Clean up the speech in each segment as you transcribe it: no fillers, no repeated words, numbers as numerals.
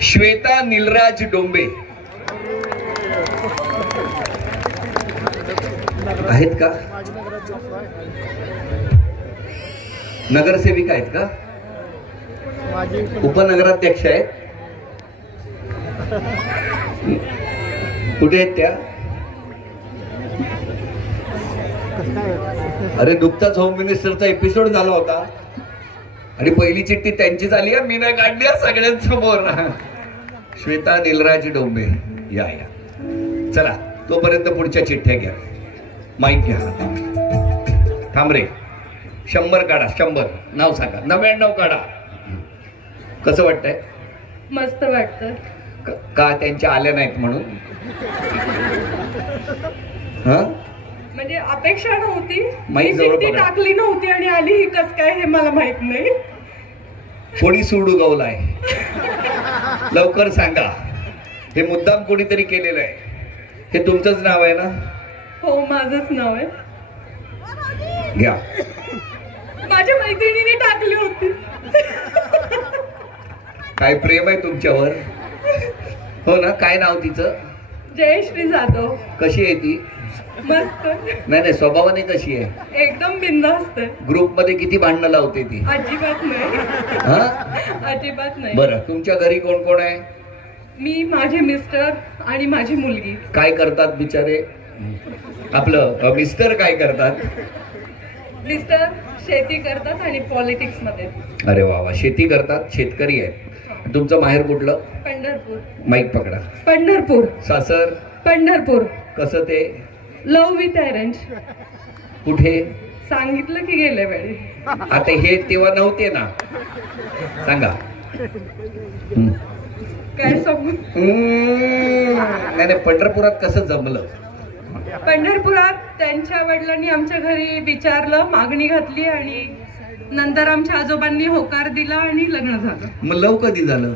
श्वेता निलराज डोंबे आहेत का? नगरसेविका आहेत का? उपनगराध्यक्ष आहेत? कुठे आहेत त्या? अरे नुकताच होम मिनिस्टरचा एपिसोड झाला होता आणि पहिली चिठ्ठी त्यांची झाली आहे, मी नाही काढली सगळ्यांसमोर. श्वेता निलराज डोंबे या या. चला तोपर्यंत पुढच्या चिठ्ठ्या घ्या. माईक घ्या. थांब रे. 100 काढा. 100 नाव सांगा. 99 काढा. कसं वाटतंय? मस्त वाटतं. का त्यांच्या आल्या नाहीत म्हणून? हा म्हणजे अपेक्षा नव्हती, माईक जवळ बघा. टाकली नव्हती आणि आली ही कस काय हे मला माहित नाही. कोणी सूड उगवलाय? लवकर सांगा. हे मुद्दाम कोणीतरी केलेलं आहे. हे तुमचंच नाव आहे ना? हो माझंच नाव आहे. घ्या. माझ्या मैत्रिणीने टाकली होती. काय प्रेम आहे तुमच्यावर? हो ना? काय नाव तिचं? जयश्री जाधव. कशी आहे ती? मस्त. नाही स्वभावाने कशी आहे? एकदम बिनधास्त. ग्रुप मध्ये किती भांडणं लावते ती? अजिबात नाही. अजिबात नाही. बरं तुमच्या घरी कोण कोण आहे? मी, माझे मिस्टर आणि माझी मुलगी. काय करतात बिचारे? आपलं मिस्टर काय करतात? मिस्टर शेती करतात आणि पॉलिटिक्स मध्ये. अरे वा. शेती करतात, शेतकरी आहेत. तुमचं माहेर कुठलं? पंढरपूर. माईक पकडा. पंढरपूर. सासर? पंढरपूर. कसं ते? Love with arrange. कुठे? सांगितलं की गेल्या वेळी. आता हे तेव्हा नव्हते ना? सांगा. काय सांगू? नाही पंढरपुरात कसं जमलं? पंढरपुरात त्यांच्या वडिलांनी आमच्या घरी विचारलं, मागणी घातली आणि नंतर आमच्या आजोबांनी होकार दिला आणि लग्न झालं. मग लव कधी झालं?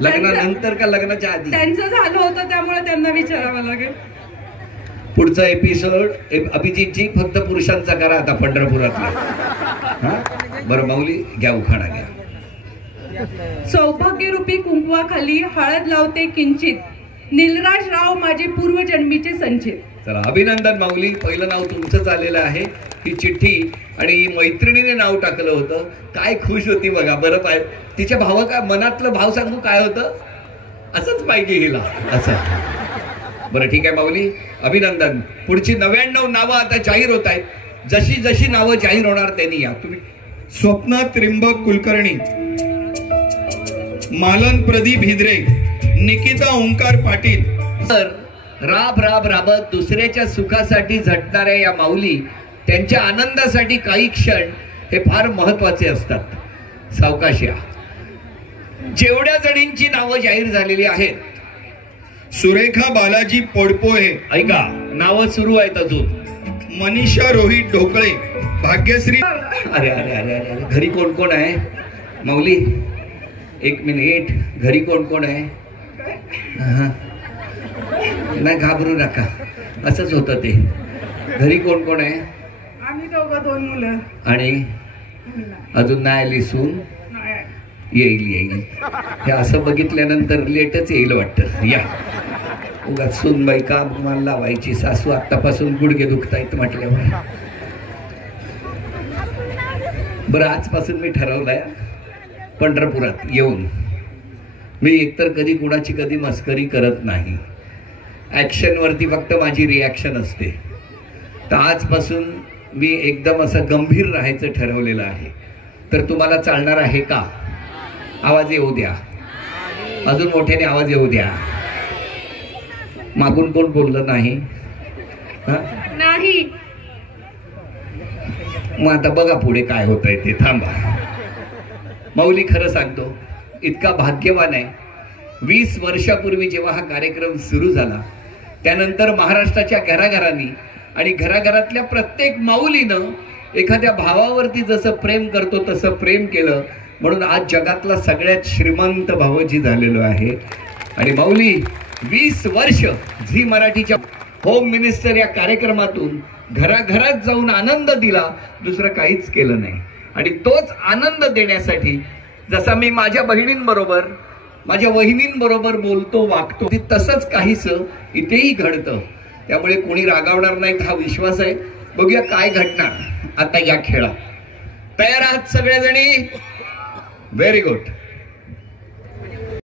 लग्नानंतर का लग्नाच्या आधी? त्यांचं झालं होतं त्यामुळे त्यांना विचारावं लागेल. पुढचा एपिसोड अभिजितजी फक्त पुरुषांचा करा आता पंढरपुरातला. बरं माऊली घ्या. उखाणा घ्या. सौभाग्यरूपी कुंकवाखाली हळद लावते किंचित, निलराज राव माझे पूर्वजन्मीचे संचित. चला अभिनंदन माऊली. पहिलं नाव तुमचंच आलेलं आहे. ही चिठ्ठी आणि मैत्रिणीने नाव टाकलं होतं. काय खुश होती बघा. बरं पाहिजे तिच्या भावा. काय मनातलं भाव सांगू काय होतं? असंच पाहिजे हिला असं. बरं ठीक आहे माऊली, अभिनंदन. पुढची 99 नावं आता जाहीर होत आहेत. जशी जशी नावं जाहीर होणार त्यांनी या. तुम्ही स्वप्ना त्रिंबक कुलकर्णी, मालन प्रदीप हिद्रे, निकिता ओंकार पाटील. तर राब राब राबत दुसऱ्याच्या सुखासाठी झटणाऱ्या या माऊली, त्यांच्या आनंदासाठी काही क्षण हे फार महत्वाचे असतात. सावकाशया. जेवढ्या जणींची नावं जाहीर झालेली आहेत. सुरेखा बालाजी पोडपोहे. ऐका नावं सुरू आहेत अजून. मनीषा रोहित ढोकळे, भाग्यश्री. अरे अरे अरे अरे घरी कोण कोण आहे माऊली? 1 मिनिट. घरी कोण कोण आहे? नाही घाबरू नका, असंच होतं ते. घरी कोण कोण आहे? आम्ही दोघं 2 मुलं. आणि अजून नाही आली सून? येईल. हे असं बघितल्यानंतर लेटच येईल वाटतं. या उगा सूनबाई का मला लावायची? सासू आतापासून गुडघे दुखतायत म्हटल्यावर. बरं आजपासून मी ठरवलंय पंढरपुरात येऊन मी एकतर कधी कुणाची कधी मस्करी करत नाही. ऍक्शन वरती फक्त माझी रिॲक्शन असते. तर आजपासून मी एकदम असं गंभीर राहायचं ठरवलेलं आहे. तर तुम्हाला चालणार आहे का? आवाज येऊ द्या. अजून मोठ्याने आवाज येऊ द्या. मागून कोण बोललं नाही? नाही. मग आता बघा पुढे काय होतंय ते. थांबा. माऊली खरं सांगतो इतका भाग्यवान आहे. 20 वर्षापूर्वी जेव्हा हा कार्यक्रम सुरू झाला त्यानंतर महाराष्ट्राच्या घराघरांनी आणि घराघरातल्या प्रत्येक माऊलीनं एखाद्या भावावरती जसं प्रेम करतो तसं प्रेम केलं. म्हणून आज जगातला सगळ्यात श्रीमंत भावजी झालेलो आहे. आणि माऊली 20 वर्ष झी मराठीच्या होम मिनिस्टर या कार्यक्रमातून घराघरात जाऊन आनंद दिला, दुसरं काहीच केलं नाही. आणि तोच आनंद देण्यासाठी जसा मी माझ्या बहिणींबरोबर माझ्या वहिनींबरोबर बोलतो वागतो, ते तसंच काहीच इथेही घडतं. त्यामुळे कोणी रागावणार नाहीत हा विश्वास आहे. बघूया काय घडणार आता या खेळात. तयार आहात सगळेजणी? Very good.